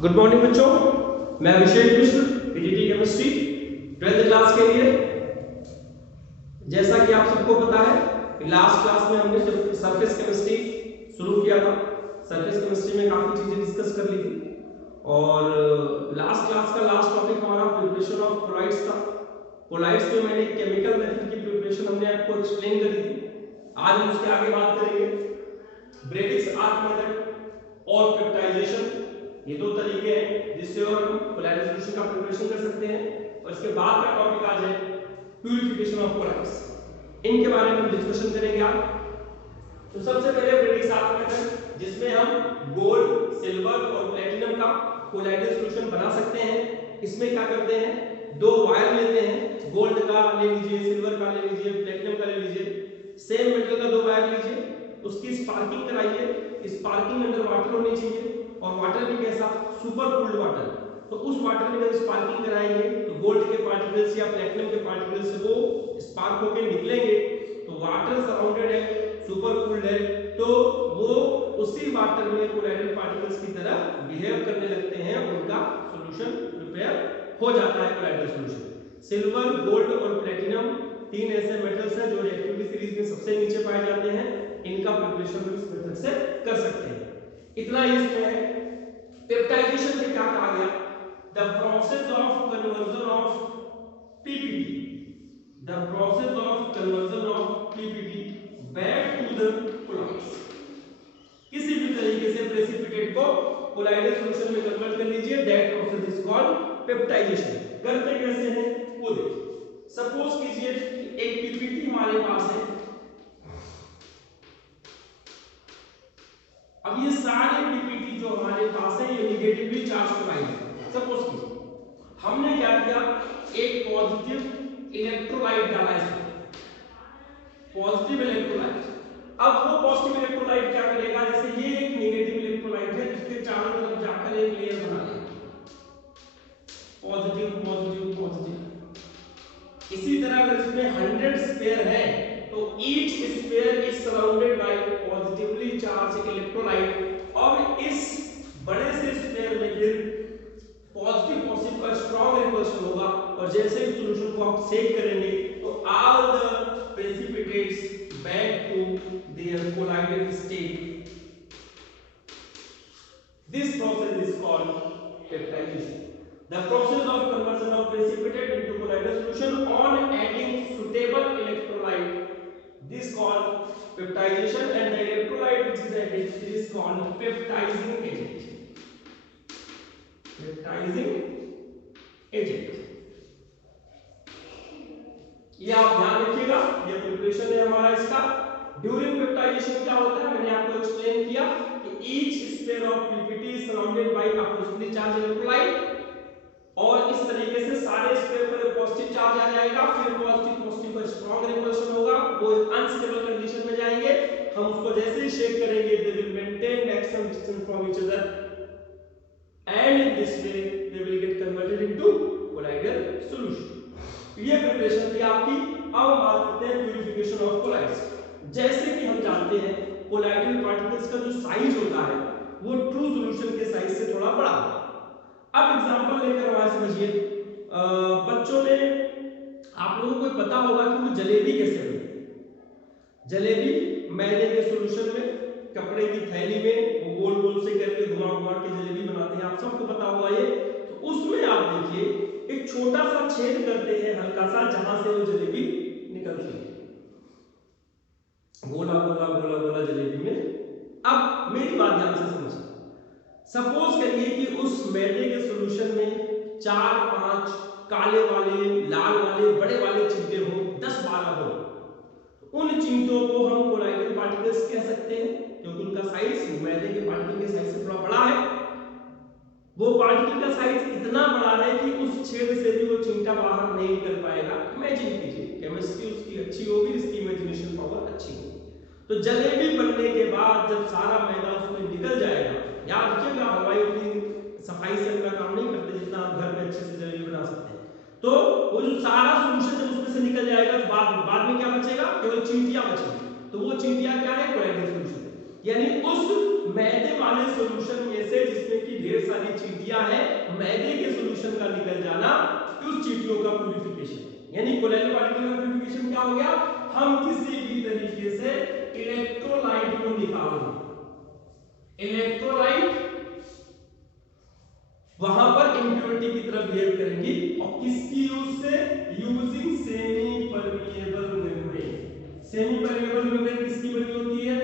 Good morning बच्चों, मैं अभिषेक मिश्र, PGT chemistry 12th class के लिए। जैसा कि आप सबको पता है कि लास्ट क्लास में हमने जब सरफेस केमिस्ट्री शुरू किया था, सरफेस केमिस्ट्री में काफी चीजें डिस्कस कर ली थी और लास्ट क्लास का लास्ट टॉपिक हमारा प्रिपरेशन ऑफ कोलाइड्स था। कोलाइड्स में मैंने केमिकल मेथड की प्रिपरेशन हमने आपको एक्सप्लेन करी थी। आज हम उसके आगे बात करेंगे। ब्रेडिक्स आर्क मेथड और पेप्टाइजेशन, ये दो तरीके हैं जिससे और हम कोलाइड सॉल्यूशन का प्रिपरेशन कर सकते हैं। और इसके बाद का टॉपिक आज है प्यूरिफिकेशन ऑफ कोलाइड्स। इनके बारे में हम डिस्कशन करेंगे आज। तो सबसे पहले ब्रेडिक्स आर्क मेथड, जिसमें हम गोल्ड, सिल्वर और प्लेटिनम का कोलाइडल सॉल्यूशन बना सकते हैं। इसमें क्या करते हैं, दो वायर लेते हैं, गोल्ड का ले लीजिए, सिल्वर का ले लीजिए, प्लेटिनम का ले लीजिए, सेम मेटल का दो वायर लीजिए, उसकी स्पार्किंग कराइए। स्पार्किंग अंडर वाटर होनी चाहिए और वाटर भी कैसा, सुपर कूल्ड वाटर। तो उस वाटर में जब स्पार्किंग कराएंगे तो गोल्ड के पार्टिकल्स या प्लैटिनम के पार्टिकल्स से वो स्पार्क होकर निकलेंगे। तो वाटर सराउंडेड है, सुपर कूल्ड है, तो वो उसी वाटर में कोलाइडल पार्टिकल्स की तरह बिहेव करने लगते हैं, उनका सॉल्यूशन प्रिपेयर हो जाता है कोलाइडल सॉल्यूशन। सिल्वर, गोल्ड और प्लैटिनम तीन ऐसे मेटल्स हैं जो रिएक्टिविटी सीरीज में सबसे नीचे पाए जाते हैं। इनका प्रिपरेशन इस मेथड से कर सकते हैं। इतना ही इसमें है। पेप्टाइजेशन में क्या कहा गया, the process of conversion of PPT, the process of conversion of PPT back to the colloids. किसी भी तरीके से प्रेसिपिटेट को कोलाइडल सॉल्यूशन में कन्वर्ट कर लीजिए, that process is called peptization. करते कैसे हैं वो देखिए। सपोज कीजिए एक पीपीटी हमारे पास है। अब ये सारे पीपीटी जो हमारे पास है ये नेगेटिवली चार्ज कोलाइड है। सपोज कीजिए हमने क्या किया, एक पॉजिटिव इलेक्ट्रोलाइट डाला इसमें, पॉजिटिव इलेक्ट्रोलाइट। अब वो पॉजिटिव इलेक्ट्रोलाइट क्या करेगा, जैसे ये एक नेगेटिव इलेक्ट्रोलाइट है जिसके चारों तरफ जाकर एक लेयर बना लेगा, पॉजिटिव पॉजिटिव पॉजिटिव। इसी तरह अगर इसमें 100 स्पेयर है तो each spare is surrounded by positively charge electrolyte. और इस बड़े से स्पेयर में फिर पॉजिटिव पॉजिटिव का स्ट्रांग रिपल्शन होगा और जैसे ही सॉल्यूशन को आप शेक करेंगे तो all the precipitates back to their colloidal state. This process is called peptization. The process of conversion of precipitate into colloidal solution on adding suitable electrolyte, this called peptidation, and the electrolyte which is added is called peptizing agent. Peptizing agent. ये आप ध्यान रखिएगा, ये preparation है हमारा इसका। During peptization क्या होता है, मैंने आपको एक्सप्लेन किया कि each sphere of PPT is surrounded by a positively charged electrolyte और इस तरीके से सारे स्पेयर पर पॉजिटिव चार्ज आ जाएगा। फिर पॉजिटिव पॉजिटिव का स्ट्रांग रिपल्शन होगा, वो अनस्टेबल कंडीशन में जाएंगे। हम उसको जैसे ही शेक करेंगे they will maintain maximum distance from each other and in this way they will get converted into colloidal solution. ये प्रिपरेशन थी आपकी। अब हम बात करते हैं प्यूरिफिकेशन ऑफ कोलाइड्स। जैसे कि हम जानते हैं कोलाइडल पार्टिकल्स का जो साइज होता है वो ट्रू सॉल्यूशन के साइज से थोड़ा बड़ा होता है। अब एग्जांपल लेकर वहां समझिए, बच्चों ने, आप लोगों को पता होगा कि वो जलेबी कैसे बनती है। जलेबी मैदे के सॉल्यूशन में, कपड़े की थैली में वो गोल गोल से करके घुमा घुमा के जलेबी बनाते हैं, आप सबको पता होगा ये। तो उसमें आप देखिए एक छोटा सा छेद करते हैं हल्का सा, जहां से वो जलेबी निकलती है, गोला गोला गोला गोला जलेबी में। अब मेरी बात ध्यान से समझिए। सपोज करिए कि उस मैदे के सॉल्यूशन में 4-5 काले वाले, लाल वाले, बड़े वाले चींटे हो, 10-12 हो। उन चींटों को हम कोलाइडल पार्टिकल्स कह सकते हैं क्योंकि उनका साइज मैदे के पार्टिकल के साइज से थोड़ा बड़ा है। वो पार्टिकल का साइज इतना बड़ा है कि उस छेद से भी वो चींटा बाहर नहीं निकल पाएगा। इमेजिन कीजिए, केमिस्ट्री उसकी अच्छी होगी, इसकी इमेजिनेशन पावर अच्छी होगी। तो जलेबी बनने के बाद जब सारा मैदा उसमें निकल जाएगा, याद रखिएगा हलवाई उतनी सफाई से अपना काम नहीं करते जितना आप घर में अच्छे से जलेबी बना सकते हैं। तो वो जो सारा सॉल्यूशन जब उसमें से निकल जाएगा तो बाद में क्या बचेगा, केवल चींटियां बचेंगी। तो वो चींटियां क्या है, कोलाइडल सॉल्यूशन। यानी उस मैदे वाले सॉल्यूशन में से जिसमें कि ढेर सारी चींटियां हैं, मैदे के सॉल्यूशन का निकल जाना, उस चींटियों का प्यूरिफिकेशन। यानी कोलेजन पार्टिकल का प्यूरिफिकेशन क्या हो गया? हम किसी भी तरीके से इलेक्ट्रोलाइट को निकालेंगे, इलेक्ट्रोलाइट वहां पर इंप्योरिटी की तरफ बिहेव करेंगी, और किसकी यूज से? Using semi permeable membrane. Semi permeable membrane किसकी बनी होती है?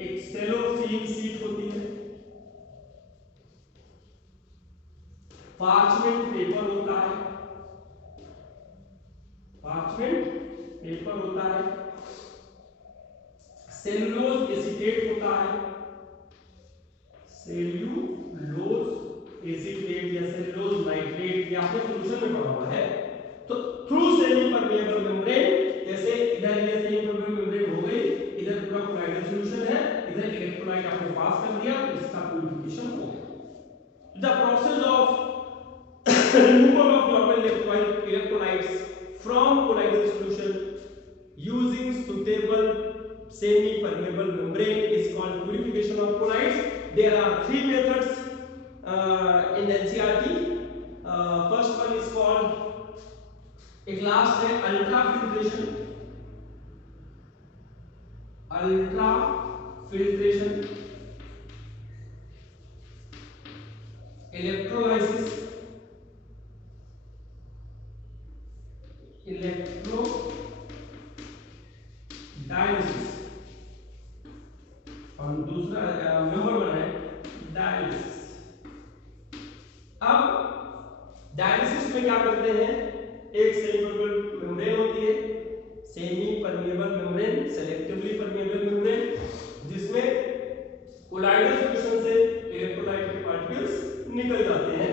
एक सेलोफेन शीट होती है, पार्चमेंट पेपर होता है, पार्चमेंट पेपर होता है, सेलुलोज एसीटेट होता है, सेल्यूलोज एसीटेट या सेलुलोज नाइट्रेट, ये आपने सॉल्यूशन में पढ़ा हुआ है। तो थ्रू सेमी परमिएबल मेम्ब्रेन, जैसे इधर ये सेमी परमिएबल मेम्ब्रेन हो गई, इधर पूरा कोलाइडल सॉल्यूशन है, इधर इलेक्ट्रोलाइट आपने पास कर दिया, तो इसका प्यूरिफिकेशन हो गया। The process of removal of normal electrolytes from colloidal solution using suitable semi permeable membrane is called purification of colloids. There are three methods in NCERT. First one is called, एक last है ultrafiltration, ultrafiltration, electrolysis, electrodialysis, और दूसरा number 1 है dialysis. अब dialysis में क्या करते हैं? एक सेमी परमिएबल मेम्ब्रेन होती है, semi permeable membrane, selectively permeable membrane, जिसमें कोलाइडल सॉल्यूशन से इलेक्ट्रोलाइट के पार्टिकल्स निकल जाते हैं।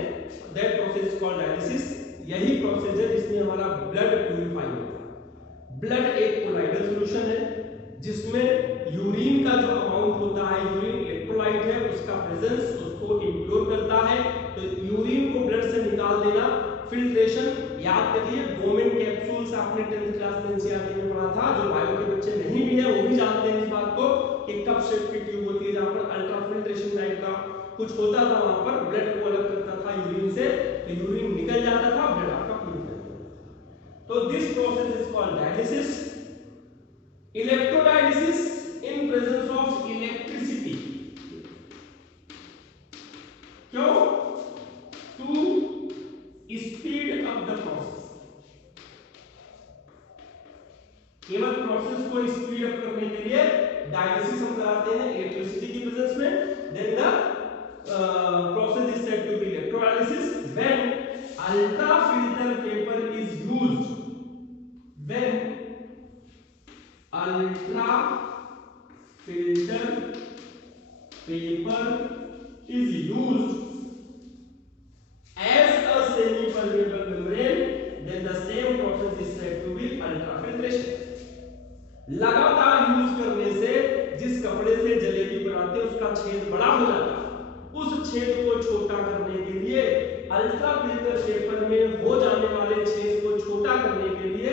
That process is called dialysis. यही प्रोसेस है जिसमें हमारा ब्लड प्यूरिफाई होता है। ब्लड एक कोलाइडल सॉल्यूशन है जिसमें यूरिन का जो अमाउंट होता है, यूरिन इलेक्ट्रोलाइट है, उसका प्रेजेंस उसको इंप्योर करता है, तो यूरिन को ब्लड से निकाल देना। फिल्ट्रेशन याद करिए, बोमेन कैप्सूल्स आपने 10th क्लास में एनसीईआरटी में पढ़ा था। जो बायो के बच्चे नहीं भी है वो भी जानते हैं इस बात को कि कप शेप की ट्यूब होती है जहां पर अल्ट्रा फिल्ट्रेशन टाइप का कुछ होता था, वहां पर ब्लड को अलग करता था यूरिन से, तो यूरिन निकल जाता था, ब्लड आपका प्यूरिफाई होता था। तो this process is called dialysis. Electrodialysis in presence of electricity, क्यों? To speed up the process, केवल प्रोसेस को स्पीड अप करने के लिए डायलिसिस हम कराते हैं इलेक्ट्रिसिटी की प्रेजेंस में। Then the process is said to be electrodialysis when ultra filter paper is used, when ultra filter paper is used as a semi permeable membrane, then the same process is said to be ultrafiltration. लगातार use करने से जिस कपड़े से जलेबी बनाते उसका छेद बड़ा हो जाता है, उस छेद को छोटा करने के लिए अल्ट्रा फिल्टर पेपर में हो जाने वाले छेद को छोटा करने के लिए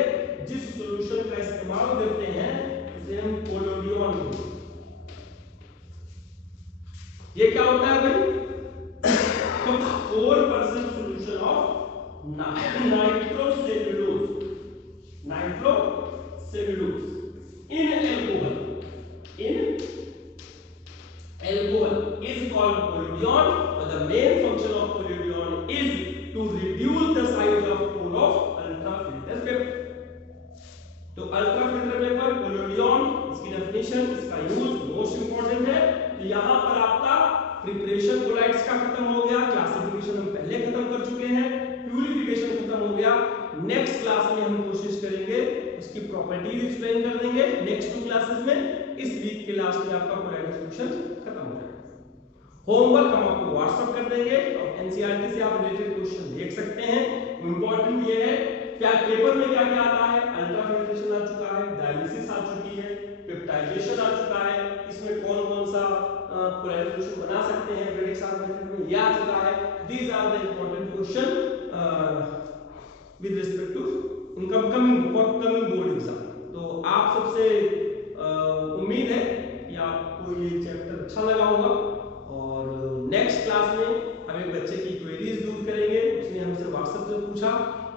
जिस सॉल्यूशन का इस्तेमाल करते हैं उसे हम कोलोडियन। ये क्या होता है भाई? 4% solution of nitrocellulose, nitrocellulose in alcohol, in alcohol is called collodion, और the main function of collodion is to reduce the size of pore of ultra filter paper. तो अल्ट्रा फिल्टर पेपर कोलोडियन, इसकी definition, इसका use most important है। तो यहां पर आपका preparation collides का खत्म हो गया, क्लासिफिकेशन हम पहले खत्म कर चुके हैं, प्यूरिफिकेशन खत्म हो गया। नेक्स्ट क्लास में हम कोशिश करेंगे उसकी प्रॉपर्टीज एक्सप्लेन कर देंगे नेक्स्ट 2 क्लासेस में। इस वीक के लास्ट में आपका कोलाइडल सॉल्यूशन खत्म हो जाएगा। होमवर्क हम आपको व्हाट्सएप कर देंगे और एनसीईआरटी से आप रिलेटेड क्वेश्चन देख सकते हैं। इंपॉर्टेंट ये है क्या पेपर में क्या क्या आता है, अल्ट्रा फिल्ट्रेशन आ चुका है, डायलिसिस आ चुकी है, पेप्टाइजेशन आ चुका है, इसमें कौन कौन सा कोलाइडल सॉल्यूशन बना सकते हैं ब्रेडिक्स मेथड में, यह आ चुका है। These are the important question with respect to coming board exam. तो आप सबसे उम्मीद है कि आपको ये चैप्टर अच्छा लगा होगा।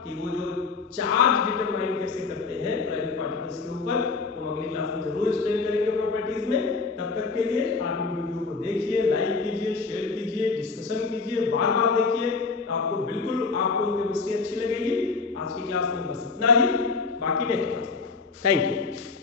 कि वो जो चार्ज डिटरमाइन कैसे करते हैं प्राइमरी पार्टिकल्स के ऊपर, हम अगली क्लास में जरूर एक्सप्लेन करेंगे प्रॉपर्टीज में। तब तक के लिए आप इन वीडियो को देखिए, लाइक कीजिए, शेयर कीजिए, डिस्कशन कीजिए, बार बार देखिए, आपको बिल्कुल आपको केमिस्ट्री अच्छी लगेगी। आज की क्लास में बस इतना ही, बाकी नेक्स्ट क्लास। Thank you.